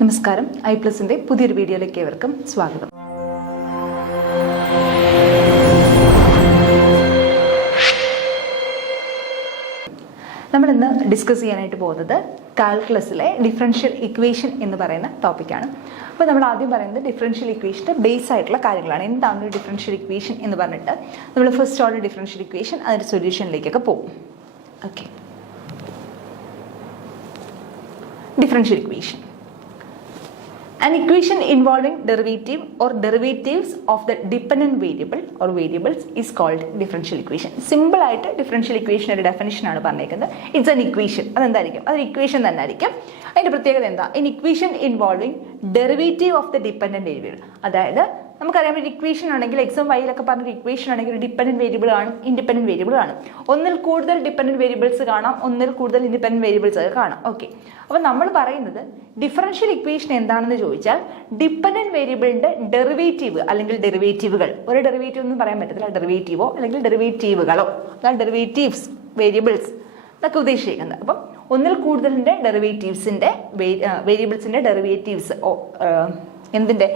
നമസ്കാരം. iPlusന്റെ പുതിയൊരു വീഡിയോയിലേക്ക് ഏവർക്കും സ്വാഗതം. നമ്മൾ ഇന്ന് ഡിസ്കസ് ചെയ്യാനായിട്ട് പോകുന്നത് കാൽക്കുലസിലെ ഡിഫറൻഷ്യൽ ഇക്വേഷൻ എന്ന് പറയുന്ന ടോപ്പിക്കാണ്. അപ്പോൾ നമ്മൾ ആദ്യം പറയുന്നത് ഡിഫറൻഷ്യൽ ഇക്വേഷൻ്റെ ബേസ് ആയിട്ടുള്ള കാര്യങ്ങളാണ്. എന്താണ് ഒരു ഡിഫറൻഷ്യൽ ഇക്വേഷൻ എന്ന് പറഞ്ഞിട്ട് നമ്മൾ ഫസ്റ്റ് ഓർഡർ ഡിഫറൻഷ്യൽ ഇക്വേഷൻ അതിൻ്റെ സൊല്യൂഷനിലേക്കൊക്കെ പോകും. Okay, differential equation. An equation involving derivative or derivatives of the dependent variable or variables is called differential equation. Simple ആയിട്ട് differential equation ഒരു definition ആണ് പറഞ്ഞേക്കുന്നത്. It's an equation. അതെന്തായിരിക്കും? അതൊരു equation തന്നെ ആയിരിക്കും. അതിൻ്റെ പ്രത്യേകത എന്താ? An equation involving derivative of the dependent variable. അതായത് നമുക്കറിയാം ഒരു ഇക്വേഷൻ ആണെങ്കിൽ എക്സും വൈയിലൊക്കെ പറഞ്ഞൊരു ഇക്വേഷൻ ആണെങ്കിൽ ഒരു ഡിപ്പെൻഡന്റ് വേരിയബിൾ ആണ്, ഇൻഡിപെൻഡന്റ് വേരിയബിൾ ആണ്. ഒന്നിൽ കൂടുതൽ ഡിപ്പെൻഡന്റ് വേരിയബിൾസ് കാണാം, ഒന്നിൽ കൂടുതൽ ഇൻഡിപെൻഡന്റ് വേരിയബിൾസ് ഒക്കെ കാണാം. ഓക്കെ, അപ്പോൾ നമ്മൾ പറയുന്നത് ഡിഫറൻഷ്യൽ ഇക്വേഷൻ എന്താണെന്ന് ചോദിച്ചാൽ ഡിപ്പെൻഡന്റ് വേരിയബിളിന്റെ ഡെറിവേറ്റീവ് അല്ലെങ്കിൽ ഡെറിവേറ്റീവുകൾ, ഒരു ഡെറിവേറ്റീവ് ഒന്നും പറയാൻ പറ്റത്തില്ല, ഡെറിവേറ്റീവോ അല്ലെങ്കിൽ ഡെറിവേറ്റീവുകളോ, അതാണ് ഡെറിവേറ്റീവ്സ് വേരിയബിൾസ് എന്നൊക്കെ ഉദ്ദേശിക്കുന്നത്. അപ്പം ഒന്നിൽ കൂടുതലിന്റെ ഡെറിവേറ്റീവ്സിന്റെ വേരിയബിൾസിന്റെ ഡെറിവേറ്റീവ്സ് എന്തിൻ്റെ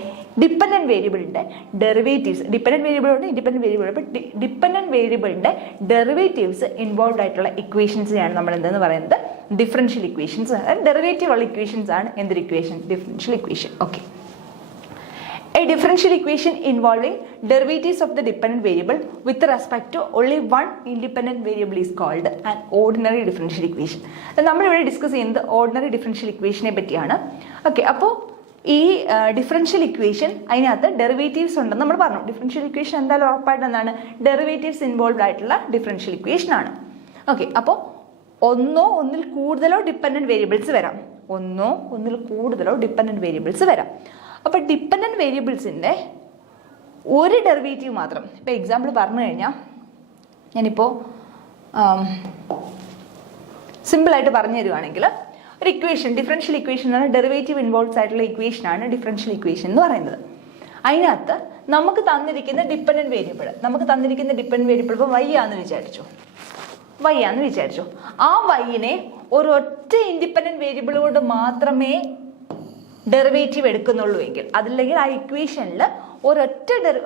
ഡിപ്പെൻഡന്റ് വേരിയബിളിൻ്റെ ഡെറിവേറ്റീവ്സ്, ഡിപ്പെൻഡന്റ് വേരിയബിളുണ്ട് ഇൻഡിപെൻഡന്റ് വേരിയബിൾ, അപ്പോൾ ഡിപ്പെൻഡന്റ് വേരിയബിളിൻ്റെ ഡെറിവേറ്റീവ്സ് ഇൻവോൾവ് ആയിട്ടുള്ള ഇക്വേഷൻസിനെയാണ് നമ്മൾ എന്തെന്ന് പറയുന്നത് ഡിഫറൻഷ്യൽ ഇക്വേഷൻസ്. ഡെറിവേറ്റീവ് ഉള്ള ഇക്വേഷൻസ് ആണ് എന്തൊരു equation? Differential equation. Okay, a differential equation involving derivatives of the dependent variable with respect to only one independent variable is called an ordinary differential equation. നമ്മളിവിടെ discuss ചെയ്യുന്നത് ordinary differential ഇക്വേഷനെ പറ്റിയാണ്. Okay, അപ്പോൾ ഈ differential equation അതിനകത്ത് derivatives ഉണ്ടെന്ന് നമ്മൾ പറഞ്ഞു. Differential equation എന്തായാലും ഉറപ്പായിട്ട് എന്താണ്? ഡെറിവേറ്റീവ്സ് ഇൻവോൾവ് ആയിട്ടുള്ള ഡിഫറൻഷ്യൽ ഇക്വേഷൻ ആണ്. ഓക്കെ, അപ്പോൾ ഒന്നിൽ കൂടുതലോ ഡിപ്പെൻഡന്റ് വേരിയബിൾസ് വരാം, ഒന്നിൽ കൂടുതലോ ഡിപ്പെൻഡന്റ് വേരിയബിൾസ് വരാം. അപ്പോൾ ഡിപ്പെൻഡന്റ് വേരിയബിൾസിൻ്റെ ഒരു ഡെറിവേറ്റീവ് മാത്രം, ഇപ്പോൾ എക്സാമ്പിൾ പറഞ്ഞു കഴിഞ്ഞാൽ ഞാനിപ്പോൾ സിമ്പിളായിട്ട് പറഞ്ഞു തരുവാണെങ്കിൽ ഒരു ഇക്വേഷൻ, ഡിഫറൻഷ്യൽ ഇക്വേഷൻ എന്ന് പറഞ്ഞാൽ ഡെറിവേറ്റീവ് ഇൻവോൾവ്സ് ആയിട്ടുള്ള ഇക്വേഷനാണ് ഡിഫറൻഷ്യൽ ഇക്വേഷൻ എന്ന് പറയുന്നത്. അതിനകത്ത് നമുക്ക് തന്നിരിക്കുന്ന ഡിപ്പെൻഡന്റ് വേരിയബിൾ ഇപ്പോൾ y ആണെന്ന് വിചാരിച്ചു. ആ വൈനെ ഒരൊറ്റ ഇൻഡിപെൻഡന്റ് വേരിയബിൾ കൊണ്ട് മാത്രമേ ഡെറിവേറ്റീവ് എടുക്കുന്നുള്ളൂ എങ്കിൽ, അതില്ലെങ്കിൽ ആ ഇക്വേഷനിൽ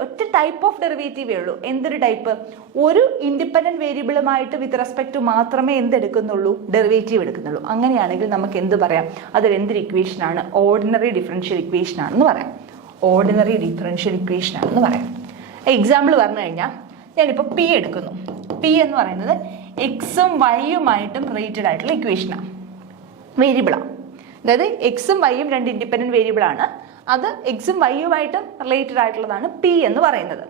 ഒറ്റ ടൈപ്പ് ഓഫ് ഡെറിവേറ്റീവേ ഉള്ളൂ. എന്തൊരു ടൈപ്പ്? ഒരു ഇൻഡിപെൻഡന്റ് വേരിയബിളുമായിട്ട് വിത്ത് റെസ്പെക്ട് ടു മാത്രമേ എന്തെടുക്കുന്നുള്ളൂ? ഡെറിവേറ്റീവ് എടുക്കുന്നുള്ളൂ. അങ്ങനെയാണെങ്കിൽ നമുക്ക് എന്ത് പറയാം? അതൊരു എന്തൊരു ഇക്വേഷനാണ്? ഓർഡിനറി ഡിഫറൻഷ്യൽ ഇക്വേഷൻ ആണെന്ന് പറയാം. ഓർഡിനറി ഡിഫറൻഷ്യൽ ഇക്വേഷൻ ആണെന്ന് പറയാം. എക്സാമ്പിൾ പറഞ്ഞു കഴിഞ്ഞാൽ ഞാനിപ്പോൾ പി എടുക്കുന്നു. പി എന്ന് പറയുന്നത് എക്സും വൈയുമായിട്ടും റിലേറ്റഡ് ആയിട്ടുള്ള ഇക്വേഷനാണ്, വേരിയബിളാണ്. അതായത് എക്സും വൈയും രണ്ട് ഇൻഡിപെൻഡന്റ് വേരിയബിൾ ആണ്. അത് എക്സും വൈയുമായിട്ട് റിലേറ്റഡ് ആയിട്ടുള്ളതാണ് പി എന്ന് പറയുന്നത്.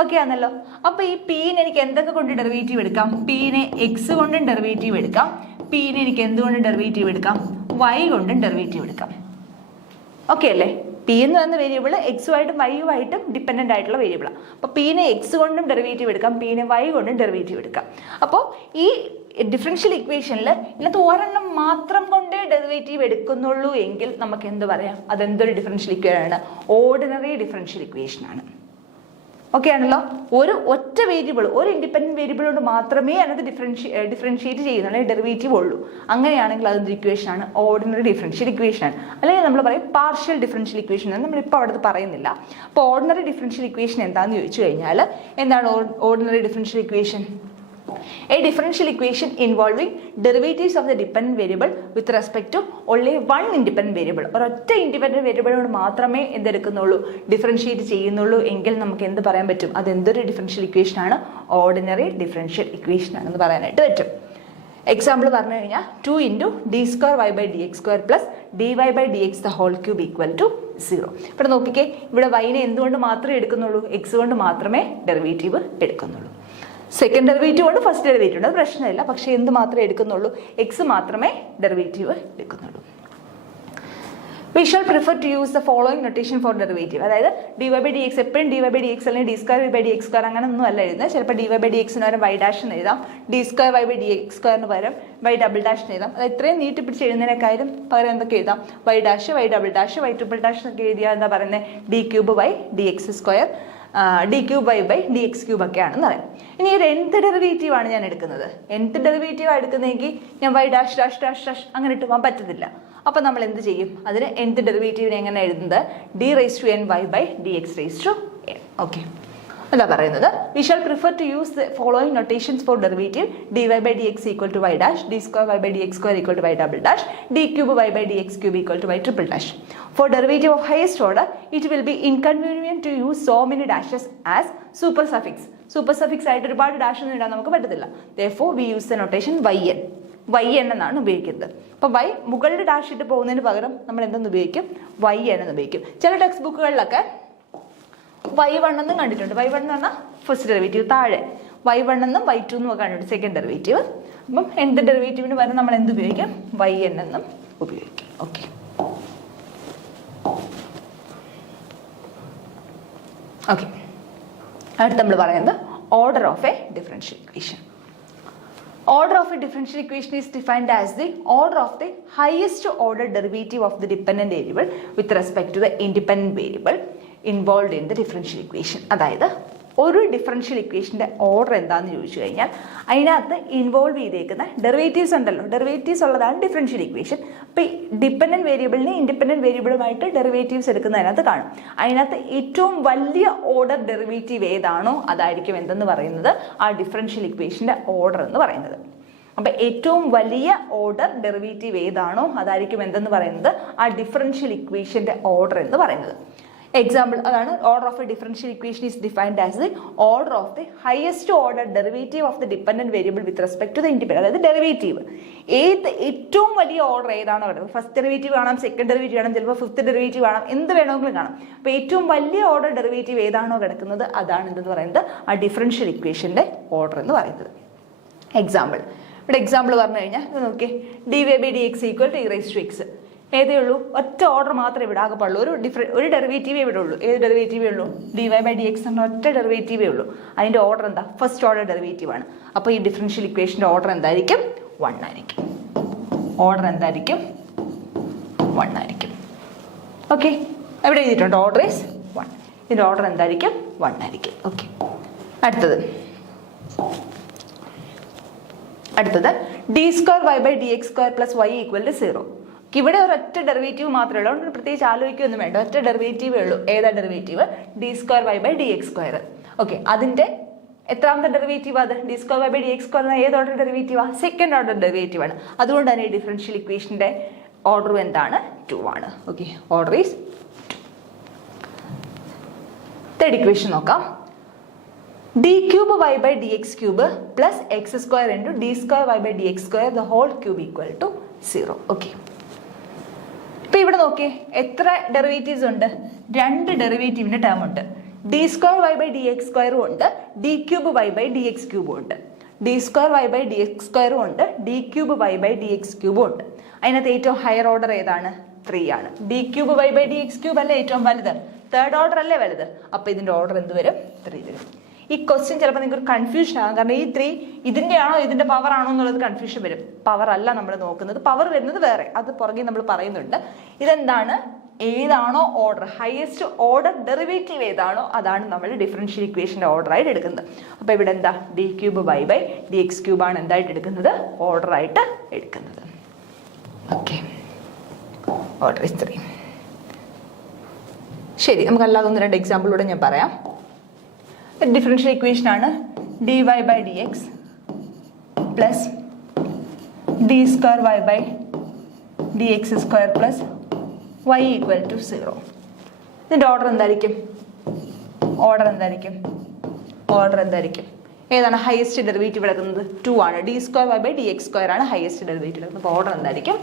ഓക്കെ ആണല്ലോ. അപ്പോൾ ഈ പീനെ എനിക്ക് എന്തൊക്കെ കൊണ്ട് ഡെറിവേറ്റീവ് എടുക്കാം? പീനെ എക്സ് കൊണ്ടും ഡെറിവേറ്റീവ് എടുക്കാം, പീനെ എനിക്ക് എന്തുകൊണ്ടും ഡെറിവേറ്റീവ് എടുക്കാം? വൈ കൊണ്ടും ഡെറിവേറ്റീവ് എടുക്കാം. ഓക്കെ അല്ലേ? പി എന്ന് പറയുന്ന വേരിയബിൾ എക്സുമായിട്ടും വൈയുമായിട്ടും ഡിപ്പെൻഡൻ്റ് ആയിട്ടുള്ള വേരിയബിളാണ്. അപ്പോൾ പീനെ എക്സ് കൊണ്ടും ഡെറിവേറ്റീവ് എടുക്കാം, പീനെ വൈ കൊണ്ടും ഡെറിവേറ്റീവ് എടുക്കാം. അപ്പോൾ ഈ ഡിഫറൻഷ്യൽ ഇക്വേഷനിൽ ഇതിനകത്ത് ഒരെണ്ണം മാത്രം കൊണ്ടേ ഡെറിവേറ്റീവ് എടുക്കുന്നുള്ളൂ എങ്കിൽ നമുക്ക് എന്ത് പറയാം? അതെന്തൊരു ഡിഫറൻഷ്യൽ ഇക്വേഷൻ ആണ്? ഓർഡിനറി ഡിഫറൻഷ്യൽ ഇക്വേഷൻ ആണ്. ഓക്കെ ആണല്ലോ. ഒറ്റ വേരിയബിൾ, ഒരു ഇൻഡിപെൻഡന്റ് വേരിയബിൾ കൊണ്ട് മാത്രമേ അതിനകത്ത് ഡിഫറൻഷിയേറ്റ് ചെയ്യുന്നുള്ളൂ, ഡെറിവേറ്റീവ് ഉള്ളൂ. അങ്ങനെയാണെങ്കിൽ അതൊരു ഇക്വേഷൻ ആണ്, ഓർഡിനറി ഡിഫറൻഷ്യൽ ഇക്വേഷൻ ആണ്. അല്ലെങ്കിൽ നമ്മൾ പറയും പാർഷ്യൽ ഡിഫറൻഷ്യൽ ഇക്വേഷൻ എന്ന്. നമ്മളിപ്പോൾ അവിടുത്തെ പറയുന്നില്ല. അപ്പോൾ ഓർഡിനറി ഡിഫറൻഷ്യൽ ഇക്വേഷൻ എന്താണെന്ന് ചോദിച്ചു കഴിഞ്ഞാൽ എന്താണ് ordinary differential equation? A differential equation involving derivatives of the dependent variable with respect to only one independent variable. ഒരൊറ്റ ഇൻഡിപെൻഡന്റ് വേരിയബിളോട് മാത്രമേ എന്തെടുക്കുന്നുള്ളൂ? ഡിഫറൻഷിയേറ്റ് ചെയ്യുന്നുള്ളൂ എങ്കിൽ നമുക്ക് എന്ത് പറയാൻ പറ്റും? അത് എന്തൊരു ഡിഫറൻഷ്യൽ ഇക്വേഷൻ ആണ്? ഓർഡിനറി ഡിഫറൻഷ്യൽ ഇക്വേഷൻ ആണെന്ന് പറയാനായിട്ട് പറ്റും. എക്സാമ്പിൾ പറഞ്ഞു കഴിഞ്ഞാൽ 2 × d²y/dx² + dy/dx = 0. ഇവിടെ നോക്കിക്കേ, ഇവിടെ വൈനെ എന്തുകൊണ്ട് മാത്രമേ എടുക്കുന്നുള്ളൂ? എക്സ് കൊണ്ട് മാത്രമേ ഡെറിവേറ്റീവ് എടുക്കുന്നുള്ളൂ. സെക്കൻഡ് ഡെറിവേറ്റീവ് ഉണ്ട്, ഫസ്റ്റ് ഡെറിവേറ്റീവ് ഉണ്ട്, അത് പ്രശ്നമില്ല. പക്ഷേ എന്ത് മാത്രമേ എടുക്കുന്നുള്ളൂ? എക്സ് മാത്രമേ ഡെറിവേറ്റീവ് എടുക്കുന്നുള്ളൂ. We shall prefer to use the following notation for derivative. അതായത് dy/dx എപ്പോഴും dy/dx അല്ലെങ്കിൽ d²y/dx² അങ്ങനെ ഒന്നും അല്ല എഴുതുന്നത്. ചിലപ്പോൾ dy/dx പകരം y' എന്ന് എഴുതാം, d²y/dx² പകരം y" എന്ന് എഴുതാം. അത് ഇത്രയും നീട്ടി പിടിച്ച് എഴുതുന്നതിനേക്കാളും പകരം എന്തൊക്കെ എഴുതാം? y', y", y" എന്നൊക്കെ എഴുതിയാൽ എന്താ പറയുന്നത്? d³ / dx², d cube y by d x cube ഒക്കെ ആണെന്ന് പറയാം. ഇനി ഒരു nth ഡെറിവേറ്റീവ് ആണ് ഞാൻ എടുക്കുന്നത്. nth ഡെറിവേറ്റീവ് എടുക്കുന്നതെങ്കിൽ ഞാൻ y dash dash dash dash അങ്ങനെ ഇട്ട് പോകാൻ പറ്റത്തില്ല. അപ്പം നമ്മൾ എന്ത് ചെയ്യും? അതിന് nth ഡെറിവേറ്റീവിനെ എങ്ങനെ എഴുതുന്നത്? D raise to n y by d x raise to n. Okay, അല്ല പറയുന്നത് we shall prefer to use the following notations for derivative d y by d x equal to y dash, d square y by d x square equal to y double dash, d cube y by d x cube equal to y triple dash. For derivative of highest order it will be inconvenient to use so many dashes as super suffix. Super suffix ആയിട്ട് ഒരുപാട് dash ഒന്നും ഇടാൻ നമുക്ക് പറ്റത്തില്ല. therefore we use the notation yn. yn എന്നാണ് ഉപയോഗിക്കുന്നത്. അപ്പോൾ y മുകളിൽ ഡാഷ് ഇട്ട് പോകുന്നതിന് പകരം നമ്മൾ എന്തെന്ന് ഉപയോഗിക്കും? yn എന്ന് ഉപയോഗിക്കും. ചില ടെക്സ്റ്റ് ബുക്കുകളിലൊക്കെ y1 എന്നും കണ്ടിട്ടുണ്ട്. y1 എന്ന് പറഞ്ഞാൽ ഫസ്റ്റ് ഡെറിവേറ്റീവ്, താഴെ y1 എന്നും y2 എന്നും ഒക്കെ കണ്ടിട്ടുണ്ട്, സെക്കൻഡ് ഡെറിവേറ്റീവ്. അപ്പം nth ഡെറിവേറ്റീവിന് പകരം നമ്മൾ എന്ത് ഉപയോഗിക്കും? yn എന്നും ഉപയോഗിക്കും. Okay, okay. അടുത്ത് നമ്മൾ പറയുന്നത് order of a differential equation. Order of a differential equation is defined as the order of the highest order derivative of the dependent variable with respect to the independent variable involved in the differential equation. അതായത് ഒരു differential ഇക്വേഷൻ്റെ order എന്താണെന്ന് ചോദിച്ചു കഴിഞ്ഞാൽ അതിനകത്ത് involve ചെയ്തേക്കുന്ന derivatives ഉണ്ടല്ലോ, derivatives ഉള്ളതാണ് ഡിഫറൻഷ്യൽ ഇക്വേഷൻ. അപ്പോൾ ഈ ഡിപ്പെൻഡൻറ്റ് വേരിയബിളിനെ ഇൻഡിപെൻഡൻറ്റ് വേരിയബിളുമായിട്ട് ഡെറിവേറ്റീവ്സ് എടുക്കുന്നതിനകത്ത് കാണും. അതിനകത്ത് ഏറ്റവും വലിയ ഓർഡർ ഡെറിവേറ്റീവ് ഏതാണോ അതായിരിക്കും എന്തെന്ന് പറയുന്നത് ആ ഡിഫറൻഷ്യൽ ഇക്വേഷൻ്റെ ഓർഡർ എന്ന് പറയുന്നത്. അപ്പം ഏറ്റവും വലിയ ഓർഡർ ഡെറിവേറ്റീവ് ഏതാണോ അതായിരിക്കും എന്തെന്ന് പറയുന്നത് ആ ഡിഫറൻഷ്യൽ ഇക്വേഷൻ്റെ ഓർഡർ എന്ന് പറയുന്നത്. എക്സാമ്പിൾ അതാണ് order of a differential equation is defined as the order of the highest order derivative of the dependent variable with respect to the independent. അതായത് ഡെറിവേറ്റീവ് ഏറ്റവും വലിയ ഓർഡർ ഏതാണോ പറയുന്നത്, ഫസ്റ്റ് ഡെറിവേറ്റീവ് കാണാം, സെക്കൻഡ് ഡെറിവേറ്റീവ് കാണാം, ചിലപ്പോൾ fifth derivative കാണാം, എന്ത് വേണമെങ്കിലും കാണാം. അപ്പോൾ ഏറ്റവും വലിയ ഓർഡർ ഡെറിവേറ്റീവ് ഏതാണോ കിടക്കുന്നത് അതാണ് എന്തെന്ന് പറയുന്നത് ആ ഡിഫറൻഷ്യൽ ഇക്വേഷൻ്റെ ഓർഡർ എന്ന് പറയുന്നത്. എക്സാമ്പിൾ, ഇവിടെ എക്സാമ്പിൾ പറഞ്ഞു കഴിഞ്ഞാൽ നോക്കിയേ, d y by d x equal to e raise to x. ഏതേ ഉള്ളൂ, ഒറ്റ ഓർഡർ മാത്രമേ ഇവിടെ ആകെപ്പാടുള്ളൂ, ഒരു ഡെറിവേറ്റീവേ ഇവിടെ ഉള്ളൂ. ഏത് ഡെറിവേറ്റീവേ ഉള്ളൂ? D y by d x എന്ന ഒറ്റ ഡെറിവേറ്റീവേ ഉള്ളൂ. അതിൻ്റെ ഓർഡർ എന്താ? ഫസ്റ്റ് ഓർഡർ ഡെറിവേറ്റീവ് ആണ്. അപ്പോൾ ഈ ഡിഫറൻഷ്യൽ ഇക്വേഷൻ്റെ ഓർഡർ എന്തായിരിക്കും? 1 ആയിരിക്കും. ഓർഡർ എന്തായിരിക്കും? 1 ആയിരിക്കും. ഓക്കെ, എവിടെ എഴുതിയിട്ടുണ്ട്? Order is 1. ഇതിൻ്റെ ഓർഡർ എന്തായിരിക്കും? 1 ആയിരിക്കും. ഓക്കെ, അടുത്തത് d square y by d x square plus y equal to 0. ഇവിടെ ഒരൊറ്റ ഡെറിവേറ്റീവ് മാത്രമേ ഉള്ളൂ, അതുകൊണ്ട് പ്രത്യേകിച്ച് ആലോചിക്കുകയൊന്നും വേണ്ട. ഒറ്റ ഡെറിവേറ്റീവേ ഉള്ളൂ. ഏതാ derivative? D square y by d x square. Okay, അതിൻ്റെ എത്രാമത്തെ ഡെറിവേറ്റീവ് അത്? D square y by d x square ഏത് ഓർഡർ ഡെറിവേറ്റീവാ? സെക്കൻഡ് ഓർഡർ ഡെറിവേറ്റീവ് ആണ്. അതുകൊണ്ട് തന്നെ ഡിഫറൻഷ്യൽ ഇക്വേഷൻ്റെ ഓർഡർ എന്താണ്? 2 ആണ്. Okay, order is 2. Third equation നോക്കാം. D cube y by d x cube plus x square into d square y by d x square the whole cube equal to 0. Okay, ഇപ്പൊ ഇവിടെ നോക്കിയേ, എത്ര derivatives ഉണ്ട്? 2 ഡെറിവേറ്റീവിന്റെ term ഉണ്ട്. D square y by d x സ്ക്വയറും ഉണ്ട്, d cube y by d x ക്യൂബും ഉണ്ട്. D square y by d x സ്ക്വയറും ഉണ്ട്, d cube y by d x ക്യൂബും ഉണ്ട്. അതിനകത്ത് ഏറ്റവും ഹയർ ഓർഡർ ഏതാണ്? 3 ആണ്. D cube y by d x cube അല്ലേ ഏറ്റവും വലുത്? തേർഡ് ഓർഡർ അല്ലേ വലുത്? അപ്പൊ ഇതിന്റെ ഓർഡർ എന്ത് വരും? 3 വരും. ഈ ക്വസ്റ്റ്യൻ ചിലപ്പോൾ നിങ്ങൾക്ക് കൺഫ്യൂഷൻ ആകും, കാരണം ഈ 3 ഇതിൻ്റെ ആണോ ഇതിൻ്റെ പവർ ആണോ എന്നുള്ളത് കൺഫ്യൂഷൻ വരും. പവർ അല്ല നമ്മൾ നോക്കുന്നത്, പവർ വരുന്നത് വേറെ, അത് പുറകെ നമ്മൾ പറയുന്നുണ്ട്. ഇതെന്താണ്? ഏതാണോ ഓർഡർ, ഹയസ്റ്റ് ഓർഡർ ഡെറിവേറ്റീവ് ഏതാണോ അതാണ് നമ്മൾ ഡിഫറൻഷ്യൽ ഇക്വേഷൻ്റെ ഓർഡർ ആയിട്ട് എടുക്കുന്നത്. അപ്പോൾ ഇവിടെ എന്താ? D cube y by d x ക്യൂബാണ് എന്തായിട്ട് എടുക്കുന്നത്? ഓർഡർ ആയിട്ട് എടുക്കുന്നത്. Okay, order is 3. ശരി, നമുക്ക് അല്ലാതെ 1-2 എക്സാമ്പിളൂടെ ഞാൻ പറയാം. ഡിഫറൻഷ്യൽ ഇക്വേഷൻ ആണ് d y by d x plus d square y by d x square plus y equal to 0. ഇതിൻ്റെ ഓർഡർ എന്തായിരിക്കും? ഓർഡർ എന്തായിരിക്കും? ഏതാണ് ഹയസ്റ്റ് ഡെറിവേറ്റീവ് എടുക്കുന്നത്? 2 ആണ്. D square y by d x square ആണ് ഹയസ്റ്റ് ഡെറിവേറ്റീവ് എടുക്കുന്നത്. അപ്പോൾ ഓർഡർ എന്തായിരിക്കും?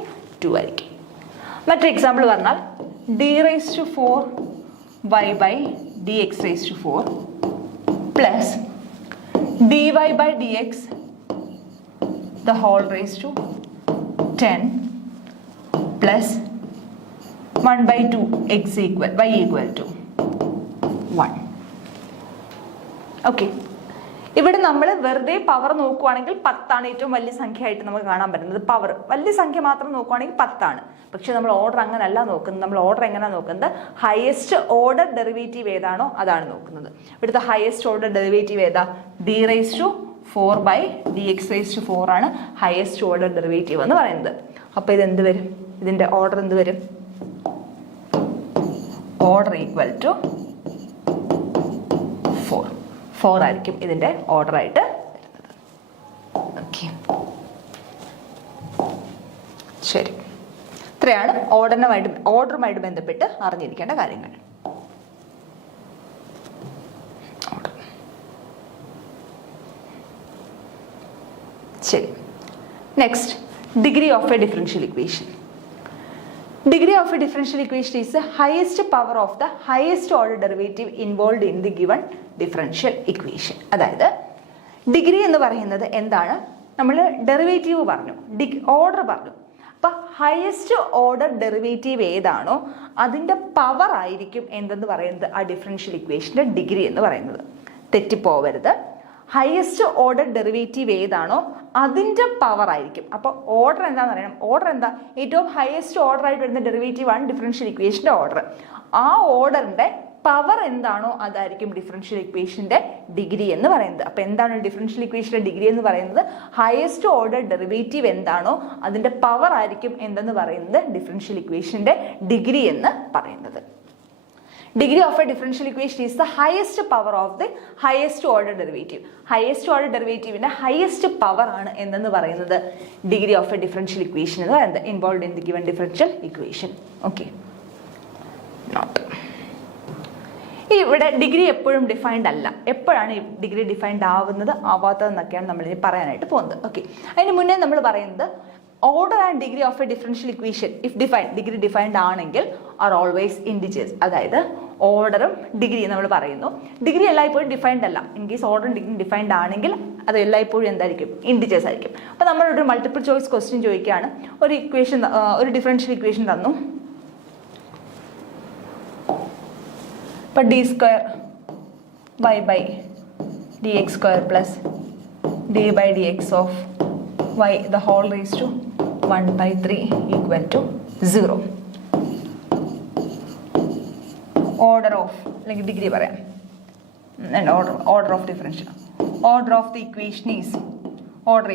2 ആയിരിക്കും. മറ്റൊരു എക്സാമ്പിൾ പറഞ്ഞാൽ d raise to 4 y by d x raise to 4 plus dy by dx the whole raised to 10 plus 1 by 2 x equal y equal to 1. Okay, ഇവിടെ നമ്മൾ വെറുതെ പവർ നോക്കുവാണെങ്കിൽ 10 ഏറ്റവും വലിയ സംഖ്യ ആയിട്ട് നമുക്ക് കാണാൻ പറ്റുന്നത്. പവർ വലിയ സംഖ്യ മാത്രം നോക്കുവാണെങ്കിൽ 10. പക്ഷെ നമ്മൾ ഓർഡർ അങ്ങനെയല്ല നോക്കുന്നത്. നമ്മൾ ഓർഡർ എങ്ങനെയാണ് നോക്കുന്നത്? ഹയസ്റ്റ് ഓർഡർ ഡെറിവേറ്റീവ് ഏതാണോ അതാണ് നോക്കുന്നത്. ഇവിടുത്തെ ഹയസ്റ്റ് ഓർഡർ ഡെറിവേറ്റീവ് ഏതാ? d⁴/dx⁴ ആണ് ഹയസ്റ്റ് ഓർഡർ ഡെറിവേറ്റീവ് എന്ന് പറയുന്നത്. അപ്പൊ ഇത് എന്ത് വരും? ഇതിന്റെ ഓർഡർ എന്ത് വരും? ഓർഡർ ഈക്വൽ ടു 4 ആയിരിക്കും ഇതിന്റെ ഓർഡർ ആയിട്ട് വരുന്നത്. ഓക്കെ, ശരി. ഇത്രയാണ് ഓർഡറുമായിട്ട് ബന്ധപ്പെട്ട് അറിഞ്ഞിരിക്കേണ്ട കാര്യങ്ങൾ. ശരി, next, degree of a differential equation. Degree of a differential equation is the highest power of the highest order derivative involved in the given differential equation. അതായത് ഡിഗ്രി എന്ന് പറയുന്നത് എന്താണ്? നമ്മൾ ഡെറിവേറ്റീവ് പറഞ്ഞു, ഓർഡർ പറഞ്ഞു. അപ്പൊ ഹയസ്റ്റ് ഓർഡർ ഡെറിവേറ്റീവ് ഏതാണോ അതിന്റെ പവർ ആയിരിക്കും എന്തെന്ന് പറയുന്നത് ആ ഡിഫറൻഷ്യൽ ഇക്വേഷന്റെ ഡിഗ്രി എന്ന് പറയുന്നത്. തെറ്റിപ്പോവരുത്. ഹയസ്റ്റ് ഓർഡർ ഡെറിവേറ്റീവ് ഏതാണോ അതിന്റെ പവർ ആയിരിക്കും. അപ്പൊ ഓർഡർ എന്താണെന്ന് അറിയണം. ഓർഡർ എന്താ? ഏറ്റവും ഹയസ്റ്റ് ഓർഡർ ആയിട്ട് വരുന്ന ഡെറിവേറ്റീവ് ആണ് ഡിഫറൻഷ്യൽ ഇക്വേഷന്റെ ഓർഡർ. ആ ഓർഡറിന്റെ പവർ എന്താണോ അതായിരിക്കും ഡിഫറൻഷ്യൽ ഇക്വേഷന്റെ ഡിഗ്രി എന്ന് പറയുന്നത്. അപ്പൊ എന്താണ് ഡിഫറൻഷ്യൽ ഇക്വേഷന്റെ ഡിഗ്രി എന്ന് പറയുന്നത്? ഹയസ്റ്റ് ഓർഡർ ഡെറിവേറ്റീവ് എന്താണോ അതിന്റെ പവർ ആയിരിക്കും എന്തെന്ന് പറയുന്നത് ഡിഫറൻഷ്യൽ ഇക്വേഷന്റെ ഡിഗ്രി എന്ന് പറയുന്നത്. Degree of a differential equation is the highest power of the highest order derivative. Highest order derivative ന്റെ highest power ആണ് എന്തെന്ന് പറയുന്നത് degree of a differential equation എന്ന് പറയുന്നത് involved in the given differential equation. Okay, not. ഇവിടെ degree എപ്പോഴും defined അല്ല. എപ്പോഴാണ് ഈ ഡിഗ്രി ഡിഫൈൻഡ് ആവാത്തതെന്നൊക്കെയാണ് നമ്മൾ ഇനി പറയാനായിട്ട് പോകുന്നത്. ഓക്കെ, അതിന് മുന്നേ നമ്മൾ പറയുന്നത് order and degree of a differential equation if defined, degree defined ആണെങ്കിൽ ആർ ഓൾവേസ് ഇൻഡിജേഴ്സ്. അതായത് ഓർഡറും ഡിഗ്രിയും നമ്മൾ പറയുന്നു. ഡിഗ്രി എല്ലായ്പ്പോഴും ഡിഫൈൻഡ് അല്ല. ഇൻ കേസ് ഓർഡറും ഡിഗ്രി ഡിഫൈൻഡ് ആണെങ്കിൽ അത് എല്ലായ്പ്പോഴും എന്തായിരിക്കും? ഇൻഡിജേഴ്സ് ആയിരിക്കും. അപ്പോൾ നമ്മളൊരു മൾട്ടിപ്പിൾ ചോയ്സ് ക്വസ്റ്റ്യൻ ചോദിക്കുകയാണ്. ഒരു ഇക്വേഷൻ, ഒരു ഡിഫറൻഷ്യൽ ഇക്വേഷൻ തന്നു. ഇപ്പം d²y/dx² plus d/dx of y the whole raised to 1/3 equal to 0. Order of, like degree പറയാം, and order of differential. Order of the equation is order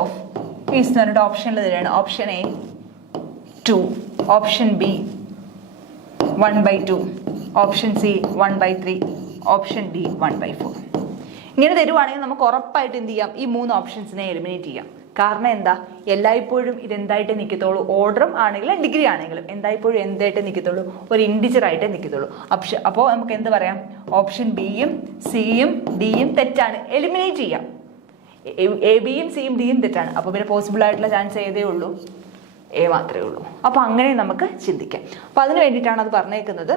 of is the option തരാണ്. Option A 2, option B 1/2, option C 1/3, option D 1/4. ഇങ്ങനെ തരുവാണെങ്കിൽ നമുക്ക് ഉറപ്പായിട്ട് എന്ത് ചെയ്യാം? ഈ 3 ഓപ്ഷൻസിനെ eliminate ചെയ്യാം. കാരണം എന്താ? എല്ലായ്പ്പോഴും ഇതെന്തായിട്ട് നിൽക്കത്തുള്ളൂ? ഓർഡറും ആണെങ്കിലും ഡിഗ്രി ആണെങ്കിലും എന്തായ്പ്പോഴും എന്തായിട്ട് നിൽക്കത്തുള്ളൂ? ഒരു ഇൻഡിജർ ആയിട്ട് നിൽക്കത്തുള്ളൂ. അപ്പോൾ നമുക്ക് എന്ത് പറയാം? ഓപ്ഷൻ ബിയും സിയും ഡിയും തെറ്റാണ്, എലിമിനേറ്റ് ചെയ്യാം. എ ബിയും സിയും ഡിയും തെറ്റാണ്. അപ്പോൾ പിന്നെ പോസിബിൾ ആയിട്ടുള്ള ചാൻസ് ഏതേ ഉള്ളൂ? എ മാത്രമേ ഉള്ളൂ. അപ്പോൾ അങ്ങനെ നമുക്ക് ചിന്തിക്കാം. അപ്പോൾ അതിന് വേണ്ടിയിട്ടാണ് അത് പറഞ്ഞേക്കുന്നത്.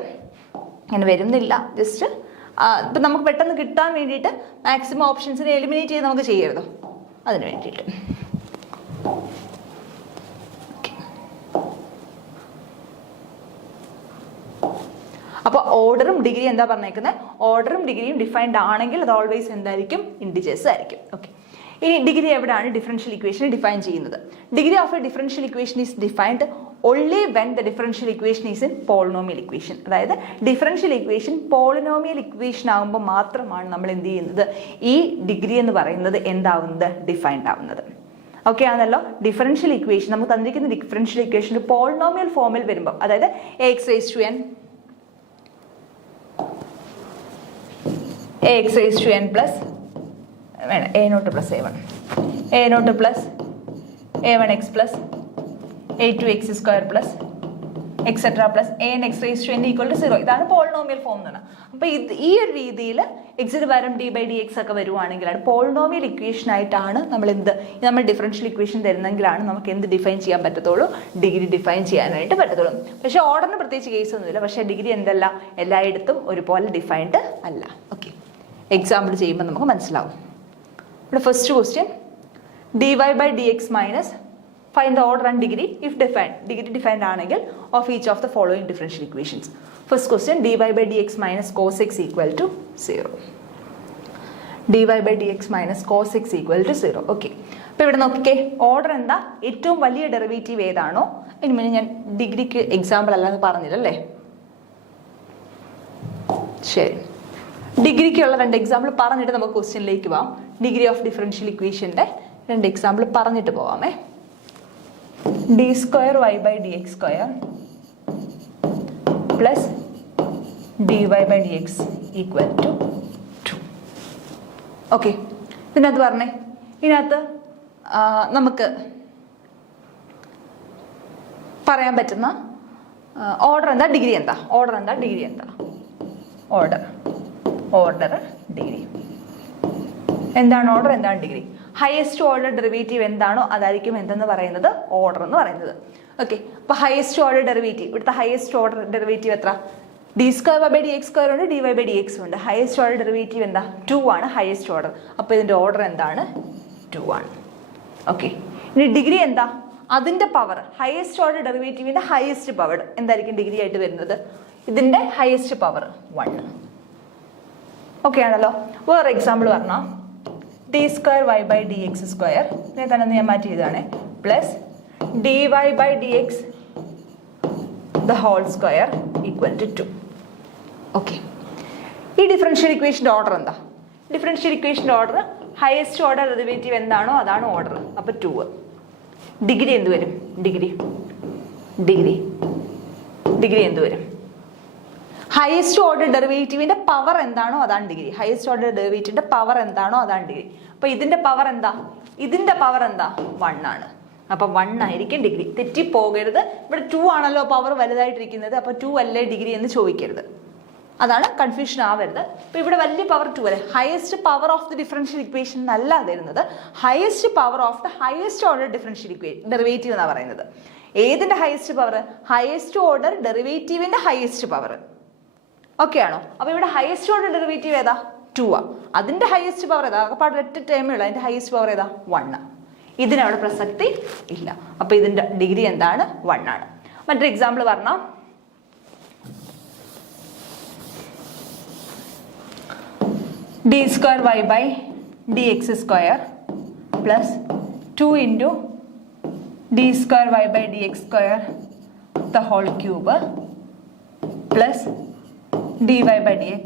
അങ്ങനെ വരുന്നില്ല, ജസ്റ്റ് ഇപ്പം നമുക്ക് പെട്ടെന്ന് കിട്ടാൻ വേണ്ടിയിട്ട് മാക്സിമം ഓപ്ഷൻസിനെ എലിമിനേറ്റ് ചെയ്ത് നമുക്ക് ചെയ്യരുതോ, അതിന് വേണ്ടിയിട്ട്. അപ്പോൾ ഓർഡറും ഡിഗ്രി എന്താ പറഞ്ഞേക്കുന്നത്? ഓർഡറും ഡിഗ്രിയും ഡിഫൈൻഡ് ആണെങ്കിൽ അത് ഓൾവേസ് എന്തായിരിക്കും? ഇൻഡിജേഴ്സ് ആയിരിക്കും. ഓക്കെ, ഇനി ഡിഗ്രി എവിടെയാണ് ഡിഫറൻഷ്യൽ ഇക്വേഷൻ ഡിഫൈൻ ചെയ്യുന്നത്? Degree of a differential equation is defined only when the differential equation is in polynomial equation. അതായത് ഡിഫറൻഷ്യൽ ഇക്വേഷൻ പോളിനോമിയൽ ഇക്വേഷൻ ആകുമ്പോൾ മാത്രമാണ് നമ്മൾ എന്ത് ചെയ്യുന്നത്? ഈ ഡിഗ്രി എന്ന് പറയുന്നത് എന്താവുന്നത്? ഡിഫൈൻഡ് ആവുന്നത്. ഓക്കെ ആണല്ലോ? ഡിഫറൻഷ്യൽ ഇക്വേഷൻ നമുക്ക് തന്നിരിക്കുന്ന ഡിഫറൻഷ്യൽ ഇക്വേഷൻ പോളിനോമിയൽ ഫോമിൽ വരുമ്പോൾ, അതായത് ax raised to n plus a0 plus a1 plus a1x plus a2x² plus etcetera plus an x raised to n equal to 0. ഇതാണ് പോളിനോമിയൽ ഫോം എന്ന് പറഞ്ഞാൽ. അപ്പോൾ ഈ ഒരു രീതിയിൽ എക്സിന് പകരം d/dx ഒക്കെ വരുവാണെങ്കിലാണ് പോളിനോമിയൽ ഇക്വേഷൻ ആയിട്ടാണ് നമ്മൾ ഡിഫറൻഷ്യൽ ഇക്വേഷൻ തരുന്നെങ്കിലാണ് നമുക്ക് എന്ത് ഡിഫൈൻ ചെയ്യാൻ പറ്റത്തുള്ളൂ? ഡിഗ്രി ഡിഫൈൻ ചെയ്യാനായിട്ട് പറ്റത്തുള്ളൂ. പക്ഷേ ഓർഡറിന് പ്രത്യേകിച്ച് കേസ് ഒന്നുമില്ല. പക്ഷേ ഡിഗ്രി എന്തല്ല, എല്ലായിടത്തും ഒരുപോലെ ഡിഫൈൻഡ് അല്ല. ഓക്കെ, എക്സാമ്പിൾ ചെയ്യുമ്പോൾ നമുക്ക് മനസ്സിലാവും. ഇവിടെ first question dy/dx minus Find the order and degree if defined. Degree defined ആണെങ്കിൽ of each of the following differential equations. First question, dy by dx minus cos x equal to 0. dy by dx minus cos x equal to 0. Okay. അപ്പോൾ ഇവിടെ നോക്കിക്കേ, order എന്താ? ഏറ്റവും വലിയ derivative ഏതാണോ? ഇനി മുന്നേ ഞാൻ ഡിഗ്രിക്ക് എക്സാമ്പിൾ അല്ലാതെ പറഞ്ഞില്ലല്ലേ? ശരി, ഡിഗ്രിക്കുള്ള 2 എക്സാമ്പിൾ പറഞ്ഞിട്ട് നമുക്ക് ക്വസ്റ്റ്യനിലേക്ക് പോവാം. ഡിഗ്രി ഓഫ് ഡിഫറൻഷ്യൽ ഇക്വേഷൻ്റെ 2 എക്സാമ്പിൾ പറഞ്ഞിട്ട് പോവാമേ. d square y by dx square plus dy by dx equal to 2. Okay, ഇതിനകത്ത് പറഞ്ഞേ, ഇതിനകത്ത് നമുക്ക് പറയാൻ പറ്റുന്ന ഓർഡർ എന്താ, ഡിഗ്രി എന്താ? ഓർഡർ എന്താ, ഡിഗ്രി എന്താ? ഓർഡർ ഡിഗ്രി എന്താണ്? ഓർഡർ എന്താണ്? ഡിഗ്രി. ഹയസ്റ്റ് ഓർഡർ ഡെറിവേറ്റീവ് എന്താണോ അതായിരിക്കും എന്തെന്ന് പറയുന്നത്? ഓർഡർ എന്ന് പറയുന്നത്. ഓക്കെ, അപ്പൊ ഹയസ്റ്റ് ഓർഡർ ഡെറിവേറ്റീവ്, ഇവിടുത്തെ ഹയസ്റ്റ് ഓർഡർ ഡെറിവേറ്റീവ് എത്ര? D square by d x square ഉണ്ട്, d y by d x ഉണ്ട്. ഹയസ്റ്റ് ഓർഡർ ഡെറിവേറ്റീവ് എന്താ? 2 ആണ് ഹയസ്റ്റ് ഓർഡർ. അപ്പൊ ഇതിന്റെ ഓർഡർ എന്താണ്? 2 ആണ്. ഓക്കെ, ഇനി ഡിഗ്രി എന്താ? അതിന്റെ പവർ, ഹയസ്റ്റ് ഓർഡർ ഡെറിവേറ്റീവിന്റെ ഹയസ്റ്റ് പവർ എന്തായിരിക്കും ഡിഗ്രി ആയിട്ട് വരുന്നത്? ഇതിന്റെ ഹയസ്റ്റ് പവർ 1. ഓക്കെ ആണല്ലോ. വേറെ എക്സാമ്പിൾ പറഞ്ഞാൽ d square y by d x square, ഇതിനെ തന്നെ ഞാൻ മാറ്റി ചെയ്താണ്, plus d y by d x the whole square equal to 2. Okay, ഈ ഡിഫറൻഷ്യൽ ഇക്വേഷൻ്റെ ഓർഡർ എന്താ? ഡിഫറൻഷ്യൽ ഇക്വേഷൻ്റെ ഓർഡർ ഹയസ്റ്റ് ഓർഡർ ഡെറിവേറ്റീവ് എന്താണോ അതാണ് ഓർഡർ. അപ്പോൾ 2. ഡിഗ്രി എന്ത് വരും? ഡിഗ്രി എന്ത് വരും? ഹയസ്റ്റ് ഓർഡർ ഡെറിവേറ്റീവിന്റെ പവർ എന്താണോ അതാണ് ഡിഗ്രി. ഹയസ്റ്റ് ഓർഡർ ഡെറിവേറ്റീവിന്റെ പവർ എന്താണോ അതാണ് ഡിഗ്രി. അപ്പൊ ഇതിന്റെ പവർ എന്താ? ഇതിന്റെ പവർ എന്താ? 1 ആണ്. അപ്പൊ 1 ആയിരിക്കും ഡിഗ്രി. തെറ്റിപ്പോകരുത്. ഇവിടെ 2 ആണല്ലോ പവർ വലുതായിട്ടിരിക്കുന്നത്, അപ്പൊ 2 അല്ലേ ഡിഗ്രി എന്ന് ചോദിക്കരുത്. അതാണ്, കൺഫ്യൂഷൻ ആവരുത്. അപ്പൊ ഇവിടെ വലിയ പവർ 2 അല്ലേ? Highest power of the differential equation അല്ല തരുന്നത്, highest power of the highest order differential derivative എന്നാണ് പറയുന്നത്. ഏതിന്റെ ഹയസ്റ്റ് പവർ? ഹയസ്റ്റ് ഓർഡർ ഡെറിവേറ്റീവിന്റെ ഹയസ്റ്റ് പവർ. ഓക്കെ ആണോ? അപ്പൊ ഇവിടെ ഹയസ്റ്റ് ഓർഡർ ഡെറിവേറ്റീവ് ഏതാ? 2 ആ. അതിന്റെ ഹയസ്റ്റ് പവർ ഏതാ? അപ്പൊ ഒറ്റ ടേമേ ഉള്ളൂ. അതിന്റെ ഹയസ്റ്റ് പവർ ഏതാ? 1. ഇതിനവിടെ പ്രസക്തി ഇല്ല. അപ്പൊ ഇതിന്റെ ഡിഗ്രി എന്താണ്? 1 ആണ്. മറ്റൊരു എക്സാമ്പിൾ പറഞ്ഞാൽ d square y by d x square plus 2 into d square y by d x square the whole cube plus dy by dx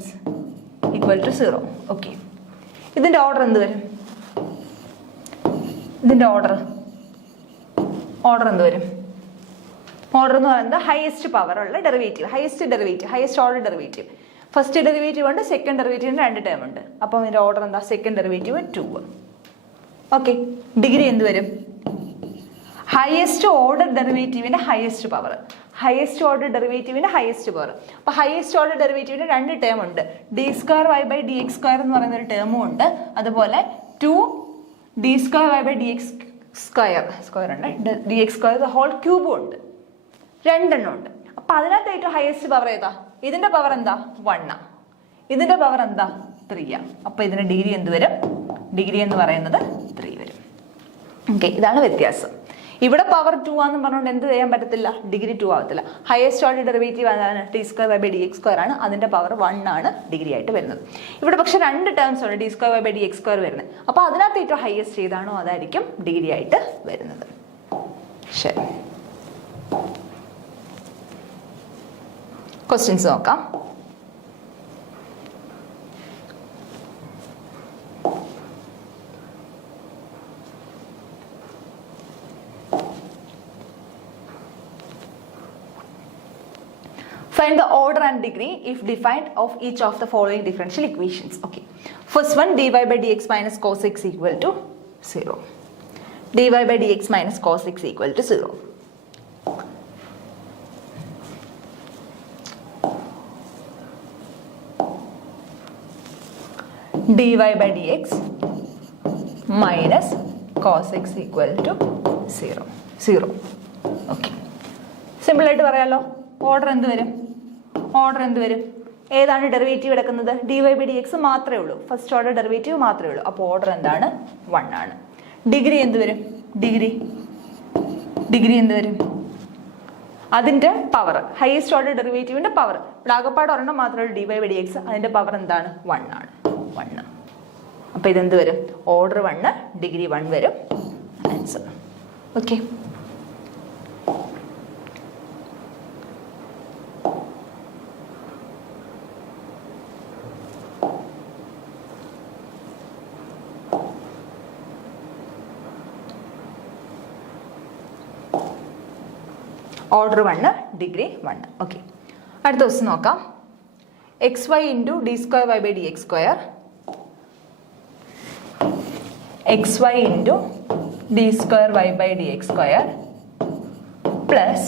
equal to 0. Okay, ഇതിന്റെ ഓർഡർ എന്ത് വരും? ഇതിന്റെ ഓർഡർ എന്ത് വരും? ഓർഡർ എന്ന് പറയുന്നത് ഹയസ്റ്റ് പവർ ഉള്ള derivative, highest order derivative. First derivative ഉണ്ട്, സെക്കൻഡ് ഡെറിവേറ്റീവിന് 2 ടേം ഉണ്ട്. അപ്പം ഇതിന്റെ ഓർഡർ എന്താ? Second derivative 2. ഓക്കെ, ഡിഗ്രി എന്ത് വരും? ഹയസ്റ്റ് ഓർഡർ ഡെറിവേറ്റീവിന്റെ ഹയസ്റ്റ് പവർ. ഹയസ്റ്റ് ഓർഡർ ഡെറിവേറ്റീവിന്റെ ഹയസ്റ്റ് പവർ. അപ്പൊ ഹയസ്റ്റ് ഓർഡർ ഡെറിവേറ്റീവിന് 2 ടേം ഉണ്ട്. D square y by d x square എന്ന് പറയുന്ന ഒരു ടേമും ഉണ്ട്, അതുപോലെ 2 d square y by d x square ഉണ്ട്, d x square the whole ക്യൂബും ഉണ്ട്. 2 എണ്ണം ഉണ്ട്. അപ്പൊ അതിനകത്ത് ഏറ്റവും ഹയസ്റ്റ് പവർ ഏതാ? ഇതിന്റെ പവർ എന്താ? 1. ഇതിന്റെ പവർ എന്താ? 3. അപ്പൊ ഇതിന്റെ ഡിഗ്രി എന്ത് വരും? ഡിഗ്രി എന്ന് പറയുന്നത് 3 വരും. ഓക്കെ, ഇതാണ് വ്യത്യാസം. ഇവിടെ പവർ 2 ആണെന്ന് പറഞ്ഞുകൊണ്ട് എന്ത് ചെയ്യാൻ പറ്റത്തില്ല? ഡിഗ്രി 2 ആവത്തില്ല. ഹയസ്റ്റ് ഓർഡർ ഡെറിവേറ്റീവ് ആണ് d square by d x square ആണ്, അതിന്റെ പവർ 1 ആണ് ഡിഗ്രി ആയിട്ട് വരുന്നത്. ഇവിടെ പക്ഷെ 2 ടേംസ് ഉണ്ട്, d square by d x square വരുന്നത്. അപ്പൊ അതിനകത്ത് ഏറ്റവും ഹയസ്റ്റ് ഏതാണോ അതായിരിക്കും ഡിഗ്രി ആയിട്ട് വരുന്നത്. ശരി, ക്വസ്റ്റ്യൻസ് നോക്കാം. Find the order and degree if defined of each of the following differential equations. Okay. First one, dy by dx minus cos x equal to 0. dy by dx minus cos x equal to 0. dy by dx minus cos x equal to 0. Okay. Simple ആയിട്ട് പറയാലോ. Order എന്ത് വരും? ഏതാണ് derivative എടുക്കുന്നത്? dy by dx മാത്രമേ ഉള്ളൂ, first order derivative മാത്രമേ ഉള്ളൂ. അപ്പോൾ ഓർഡർ എന്താണ്? 1 ആണ്. ഡിഗ്രി എന്ത് വരും? ഡിഗ്രി ഡിഗ്രി എന്ത് വരും? അതിൻ്റെ പവർ, ഹയസ്റ്റ് ഓർഡർ ഡെറിവേറ്റീവിൻ്റെ പവർ. ഇവിടെ ആകപ്പാട് ഒരെണ്ണം മാത്രമേ dy/dx, അതിൻ്റെ പവർ എന്താണ്? 1 ആണ്. 1. അപ്പോൾ ഇതെന്ത് വരും? ഓർഡർ 1, ഡിഗ്രി 1 വരും answer. Okay. Order 1, degree 1. Okay. അടുത്ത ദിവസം നോക്കാം. xy into d²y/dx², xy into d²y/dx² plus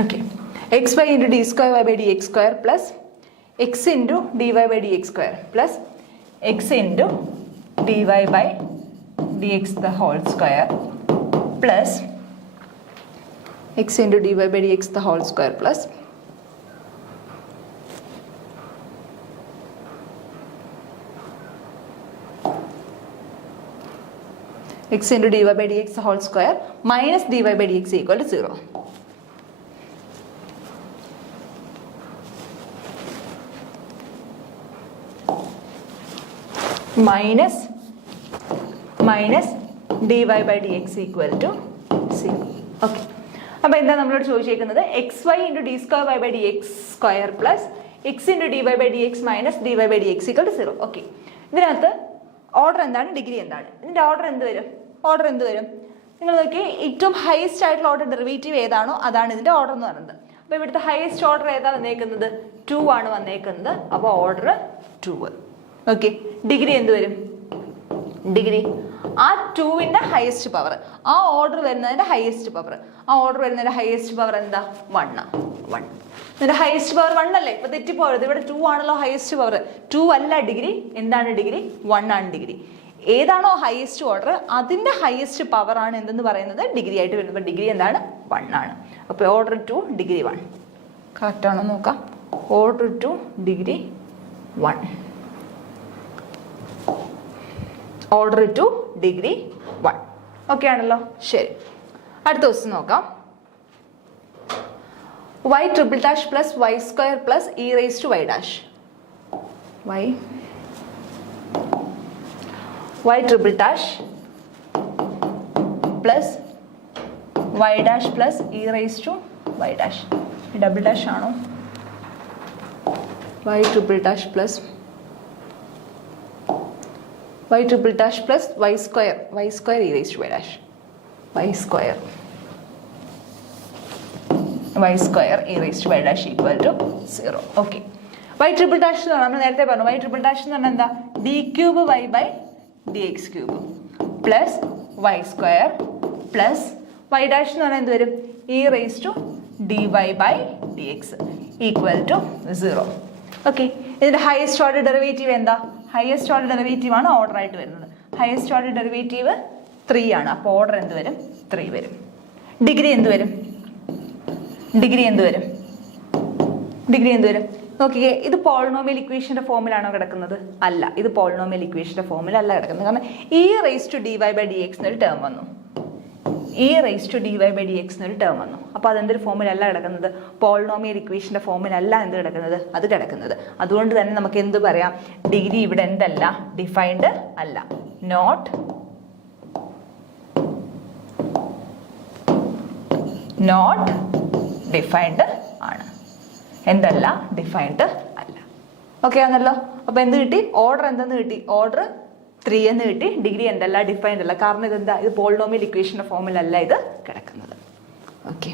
Okay, xy into d²y/dx² plus x into dy/dx² plus x into dy/dx the whole square plus x into dy/dx the whole square plus x into dy/dx the whole square minus dy/dx equal to 0. minus dy/dx equal to 0. Okay. അപ്പോൾ എന്താ നമ്മളോട് ചോദിച്ചേക്കുന്നത്? xy into d²y/dx² plus x into dy/dx minus dy/dx equal to 0. Okay. ഇതിനകത്ത് order എന്താണ്, degree എന്താണ്? ഇതിൻ്റെ order എന്ത് വരും? നിങ്ങൾ നോക്കി, ഏറ്റവും ഹയസ്റ്റ് ആയിട്ടുള്ള ഓർഡർ ഡെറിവേറ്റീവ് ഏതാണോ അതാണ് ഇതിൻ്റെ ഓർഡർ എന്ന് പറയുന്നത്. അപ്പോൾ ഇവിടുത്തെ ഹയസ്റ്റ് ഓർഡർ ഏതാ വന്നേക്കുന്നത്? 2 ആണ് വന്നേക്കുന്നത്. അപ്പോൾ ഓർഡർ 2. ഓക്കെ. ഡിഗ്രി എന്ത് വരും? ഡിഗ്രി ആ 2വിൻ്റെ ഹയസ്റ്റ് പവർ, ആ ഓർഡർ വരുന്നതിൻ്റെ ഹയസ്റ്റ് പവർ, എന്താ? 1. ഇതിൻ്റെ ഹയസ്റ്റ് പവർ 1 അല്ലേ? ഇപ്പൊ തെറ്റിപ്പോയത്, ഇവിടെ 2 ആണല്ലോ ഹയസ്റ്റ് പവർ. 2 അല്ല ഡിഗ്രി. എന്താണ് ഡിഗ്രി? 1 ആണ് ഡിഗ്രി. ഏതാണോ ഹയസ്റ്റ് ഓർഡർ അതിൻ്റെ ഹയസ്റ്റ് പവർ ആണ് എന്തെന്ന് പറയുന്നത്? ഡിഗ്രി ആയിട്ട് വരുന്നത്. ഡിഗ്രി എന്താണ്? 1 ആണ്. അപ്പോൾ ഓർഡർ 2 ഡിഗ്രി 1 കറക്റ്റ് ആണോ നോക്കാം. Order 2 degree 1, order 2 degree 1. Okay ആണല്ലോ? ശരി. അടുത്ത ദിവസം നോക്കാം. y∭+ plus y² plus e⁻y'. y∭+ plus y' plus e⁻y'. Double dash ആണോ? y∭+ plus y∭+ plus y² e⁻y'. y² e⁻y' equal to 0. Okay. y∭+ നമ്മൾ നേരത്തെ പറഞ്ഞു. y∭+ എന്ന് പറഞ്ഞാൽ എന്താ? d³y/dx³ plus y² plus y' എന്ന് പറഞ്ഞാൽ എന്ത് വരും? e⁻dy/dx equal to 0. ഓക്കെ. ഇതിന്റെ ഹയസ്റ്റ് ഓർഡർ ഡെറിവേറ്റീവ് എന്താ? ഹയസ്റ്റ് ഓർഡർ ഡെറിവേറ്റീവ് ആണ് ഓർഡർ ആയിട്ട് വരുന്നത്. ഹയസ്റ്റ് ഓർഡർ ഡെറിവേറ്റീവ് 3 ആണ്. അപ്പോൾ ഓർഡർ എന്ത് വരും? 3 വരും. ഡിഗ്രി എന്ത് വരും? നോക്കിയേ, ഇത് പോളിനോമിയൽ ഇക്വേഷന്റെ ഫോമിലാണോ കിടക്കുന്നത്? അല്ല, ഇത് പോളിനോമിയൽ ഇക്വേഷന്റെ ഫോമിലല്ല കിടക്കുന്നത്. കാരണം e⁻dy/dx എന്നൊരു ടേം വന്നു, e⁻dy/dx എന്നൊരു ടേം വന്നു. അപ്പോൾ അതെന്തൊരു ഫോമിലല്ല കിടക്കുന്നത്? പോളിനോമിയൽ ഇക്വേഷന്റെ ഫോമിലല്ല എന്ത് കിടക്കുന്നത്? അത് കിടക്കുന്നത്. അതുകൊണ്ട് തന്നെ നമുക്ക് എന്ത് പറയാം? ഡിഗ്രി ഇവിടെ എന്തല്ല, ഡിഫൈൻഡ് അല്ല, നോട്ട് ഡിഫൈൻഡ് ആണ്. എന്തല്ല? ഡിഫൈൻഡ് അല്ല. ഓക്കെ ആണല്ലോ. അപ്പൊ എന്ത് കിട്ടി? ഓർഡർ എന്തെന്ന് കിട്ടി? ഓർഡർ 3 എന്ന് കിട്ടി. ഡിഗ്രി എന്തല്ല? ഡിഫൈൻഡ് അല്ല. കാരണം ഇതെന്താ? ഇത് പോളിനോമിയൽ ഇക്വേഷന്റെ ഫോമിലല്ല ഇത് കിടക്കുന്നത്. ഓക്കെ,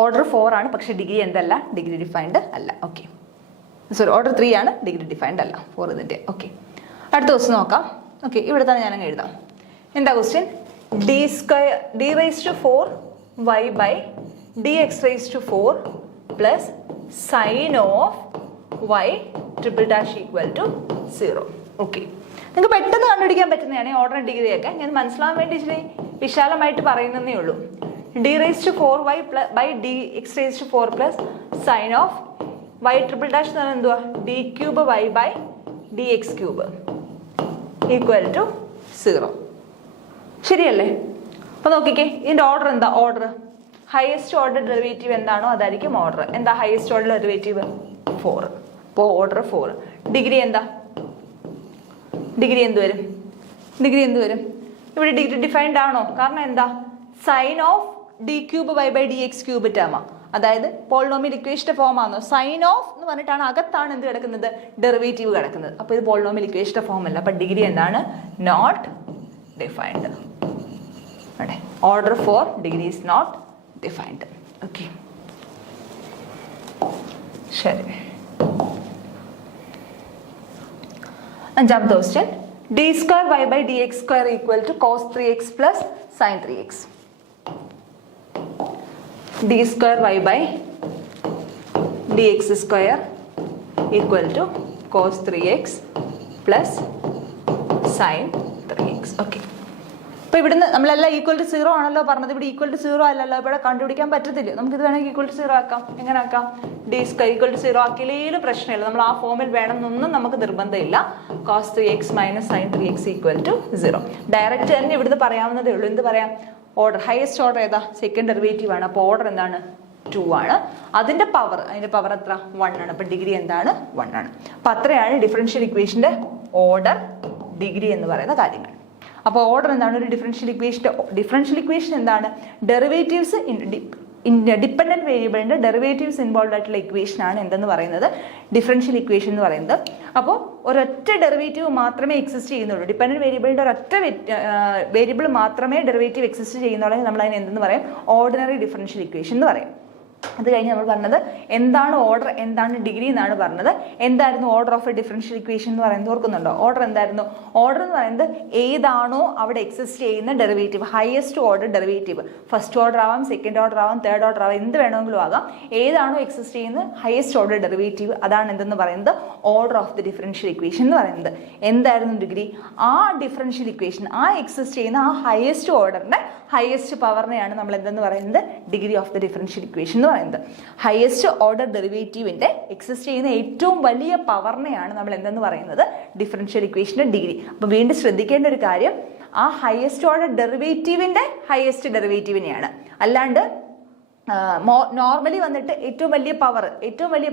ഓർഡർ 4 ആണ്, പക്ഷെ ഡിഗ്രി എന്തല്ല? ഡിഗ്രി ഡിഫൈൻഡ് അല്ല. ഓക്കെ, സോറി, ഓർഡർ 3 ആണ്, ഡിഗ്രി ഡിഫൈൻഡ് അല്ല 4 ഇതിന്റെ. ഓക്കെ, അടുത്ത ക്വസ്റ്റ്യൻ നോക്കാം. ഓക്കെ, ഇവിടെ തന്നെ ഞാൻ അങ്ങ് എഴുതാം. എന്താ question? d⁻y/dx⁴ plus sine of y =0. Okay, നിങ്ങൾക്ക് പെട്ടെന്ന് കണ്ടുപിടിക്കാൻ പറ്റുന്നതാണ് ഓർഡർ ഡിഗ്രി ഒക്കെ. ഞാൻ മനസ്സിലാവാൻ വേണ്ടി ഇച്ചിരി വിശാലമായിട്ട് പറയുന്നതേ ഉള്ളൂ. d⁻4y/dx⁴ plus sine of y എന്ന് പറഞ്ഞാൽ എന്തുവാ? d⁻y/dx⁵ ശരിയല്ലേ? അപ്പൊ നോക്കിക്കേ, ഇതിന്റെ ഓർഡർ എന്താ? ഓർഡർ ഹയസ്റ്റ് ഓർഡർ ഡെറിവേറ്റീവ് എന്താണോ അതായിരിക്കും ഓർഡർ. എന്താ ഹയസ്റ്റ് ഓർഡർ ഡെറിവേറ്റീവ്? 4. അപ്പോൾ ഓർഡർ 4. ഡിഗ്രി എന്താ? ഡിഗ്രി എന്ത് വരും? ഇവിടെ ഡിഗ്രി ഡിഫൈൻഡ് ആണോ? കാരണം എന്താ? സൈൻ ഓഫ് d⁻y/dx⁵ ടേമാ. അതായത് പോളിനോമിയൽ ഇക്വേഷന്റെ ഫോം ആണോ? സൈൻ ഓഫ് എന്ന് പറഞ്ഞിട്ടാണ് അകത്താണ് എന്ത് കിടക്കുന്നത്? ഡെറിവേറ്റീവ് കിടക്കുന്നത്. അപ്പൊ ഇത് പോളിനോമിയൽ ഇക്വേഷന്റെ ഫോം അല്ല. അപ്പൊ ഡിഗ്രി എന്താണ്? Not defined. Order 4, degree is not defined. Okay, ശരി. അഞ്ചാമത്തെ question, d²y/dx² cos 3x plus sin 3x. d²y/dx² cos 3x plus sin 3x. Okay, അപ്പൊ ഇവിടുന്ന് നമ്മളെല്ലാം =0 ആണല്ലോ പറഞ്ഞത്. ഇവിടെ =0 അല്ലല്ലോ. ഇവിടെ കണ്ടുപിടിക്കാൻ പറ്റത്തില്ല. നമുക്കിത് വേണമെങ്കിൽ =0 ആക്കാം. എങ്ങനെ ആക്കാം? d²=0 ആക്കിയില്ലേലും പ്രശ്നമില്ല. നമ്മൾ ആ ഫോമിൽ വേണമെന്നൊന്നും നമുക്ക് നിർബന്ധമില്ല. cos 3x - sin 3x = 0. Direct തന്നെ ഇവിടുന്ന് പറയാവുന്നതേ ഉള്ളൂ. എന്ത് പറയാം? ഓർഡർ ഹയസ്റ്റ് ഓർഡർ ഏതാ? സെക്കൻഡ് ഡെറിവേറ്റീവ് ആണ്. അപ്പോൾ ഓർഡർ എന്താണ്? 2 ആണ്. അതിന്റെ പവർ എത്ര? 1 ആണ്. അപ്പൊ ഡിഗ്രി എന്താണ്? 1 ആണ്. അപ്പൊ അത്രയാണ് ഡിഫറൻഷ്യൽ ഇക്വേഷന്റെ ഓർഡർ, ഡിഗ്രി എന്ന് പറയുന്ന കാര്യങ്ങൾ. അപ്പോൾ ഓർഡർ എന്താണ്? ഒരു ഡിഫറൻഷ്യൽ ഇക്വേഷൻ എന്താണ്? ഡെറിവേറ്റീവ്സ് ഡിപ്പെൻഡന്റ് വേരിയബിളിന്റെ ഡെറിവേറ്റീവ്സ് ഇൻവോൾവ് ആയിട്ടുള്ള ഇക്വേഷൻ ആണ് എന്തെന്ന് പറയുന്നത്? ഡിഫറൻഷ്യൽ ഇക്വേഷൻ എന്ന് പറയുന്നത്. അപ്പോൾ ഒരൊറ്റ ഡെറിവേറ്റീവ് മാത്രമേ എക്സിസ്റ്റ് ചെയ്യുന്നുള്ളൂ. ഡിപ്പെൻഡന്റ് വേരിയബിളിന്റെ ഒരൊറ്റ വേരിയബിൾ മാത്രമേ ഡെറിവേറ്റീവ് എക്സിസ്റ്റ് ചെയ്യുന്നുള്ളൂ. നമ്മൾ അതിന് എന്തെന്ന് പറയും? ഓർഡിനറി ഡിഫറൻഷ്യൽ ഇക്വേഷൻ എന്ന് പറയും. അത് കഴിഞ്ഞ് നമ്മൾ പറഞ്ഞത് എന്താണ് ഓർഡർ, എന്താണ് ഡിഗ്രി എന്നാണ് പറഞ്ഞത്. എന്തായിരുന്നു order of a differential equation എന്ന് പറയുന്നത്? ഓർക്കുന്നുണ്ടോ? ഓർഡർ എന്തായിരുന്നു? ഓർഡർ എന്ന് പറയുന്നത് ഏതാണോ അവിടെ എക്സിസ്റ്റ് ചെയ്യുന്ന derivative, highest order derivative. First order ആവാം, സെക്കൻഡ് ഓർഡർ ആവാം, തേർഡ് ഓർഡർ ആവാം, എന്ത് വേണമെങ്കിലും ആകാം. ഏതാണോ എക്സിസ്റ്റ് ചെയ്യുന്ന ഹയസ്റ്റ് ഓർഡർ ഡെറിവേറ്റീവ്, അതാണ് എന്തെന്ന് പറയുന്നത്? Order of the differential equation എന്ന് പറയുന്നത്. എന്തായിരുന്നു ഡിഗ്രി? ആ ഡിഫറൻഷ്യൽ ഇക്വേഷൻ, ആ എക്സിസ്റ്റ് ചെയ്യുന്ന ആ ഹയസ്റ്റ് ഓർഡറിന്റെ ഹയസ്റ്റ് പവറിനെയാണ് നമ്മൾ എന്തെന്ന് പറയുന്നത്? Degree of the differential equation എന്ന് പറയുന്നത്. ഹയസ്റ്റ് ഓർഡർ ഡെറിവേറ്റീവിന്റെ എക്സിസ്റ്റ് ചെയ്യുന്ന ഏറ്റവും വലിയ പവറിനെയാണ് നമ്മൾ എന്തെന്ന് പറയുന്നത്? ഡിഫറൻഷ്യൽ ഇക്വേഷന്റെ ഡിഗ്രി. അപ്പൊ വീണ്ടും ശ്രദ്ധിക്കേണ്ട ഒരു കാര്യം, ആ ഹയസ്റ്റ് ഓർഡർ ഡെറിവേറ്റീവിന്റെ ഹയസ്റ്റ് ഡെറിവേറ്റീവിനെയാണ്. അല്ലാണ്ട് നോർമലി വന്നിട്ട് ഏറ്റവും വലിയ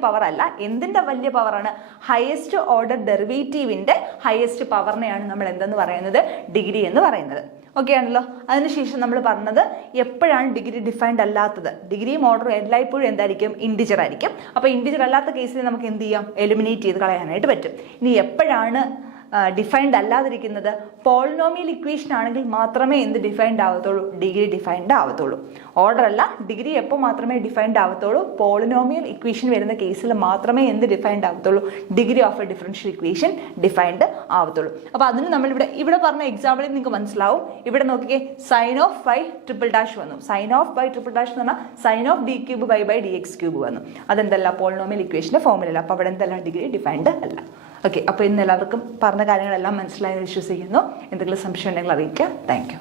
പവർ അല്ല. എന്തിന്റെ വലിയ പവറാണ്? ഹയസ്റ്റ് ഓർഡർ ഡെറിവേറ്റീവിന്റെ ഹയസ്റ്റ് പവറിനെയാണ് നമ്മൾ എന്തെന്ന് പറയുന്നത്? ഡിഗ്രി എന്ന് പറയുന്നത്. ഓക്കെ ആണല്ലോ. അതിനുശേഷം നമ്മൾ പറഞ്ഞത് എപ്പോഴാണ് ഡിഗ്രി ഡിഫൈൻഡ് അല്ലാത്തത്? ഡിഗ്രിയും ഓർഡറും എല്ലായ്പ്പോഴും എന്തായിരിക്കും? ഇൻഡിജർ ആയിരിക്കും. അപ്പൊ ഇൻഡിജർ അല്ലാത്ത കേസിൽ നമുക്ക് എന്ത് ചെയ്യാം? എലിമിനേറ്റ് ചെയ്ത് കളയാനായിട്ട് പറ്റും. ഇനി എപ്പോഴാണ് ഡിഫൈൻഡ് അല്ലാതിരിക്കുന്നത്? പോളിനോമിയൽ ഇക്വേഷൻ ആണെങ്കിൽ മാത്രമേ എന്ത് ഡിഫൈൻഡ് ആവത്തുള്ളൂ? ഡിഗ്രി ഡിഫൈൻഡ് ആവത്തുള്ളൂ. ഓർഡർ അല്ല, ഡിഗ്രി എപ്പോൾ മാത്രമേ ഡിഫൈൻഡ് ആവത്തുള്ളൂ? പോളിനോമിയൽ ഇക്വേഷൻ വരുന്ന കേസിൽ മാത്രമേ എന്ത് ഡിഫൈൻഡ് ആവത്തുള്ളൂ? Degree of a differential equation defined ആവത്തുള്ളൂ. അപ്പോൾ അതിന് നമ്മൾ ഇവിടെ പറഞ്ഞ എക്സാമ്പിളിൽ നിങ്ങൾക്ക് മനസ്സിലാവും. ഇവിടെ നോക്കിക്കേ, സൈൻ ഓഫ് y⁻' വന്നു. സൈൻ ഓഫ് y⁻' എന്ന് പറഞ്ഞാൽ സൈൻ ഓഫ് d⁻y/dx³ വന്നു. അതെന്തല്ല? പോളിനോമിയൽ ഇക്വേഷന്റെ ഫോമിലല്ല. അപ്പോൾ അവിടെ എന്തല്ല? ഡിഗ്രി ഡിഫൈൻഡ് അല്ല. ഓക്കെ, അപ്പോൾ ഇന്ന് എല്ലാവർക്കും പറഞ്ഞ കാര്യങ്ങളെല്ലാം മനസ്സിലായെന്ന് വിശ്വസിക്കുന്നു. എന്തെങ്കിലും സംശയം ഉണ്ടെങ്കിൽ അറിയിക്കുക. Thank you.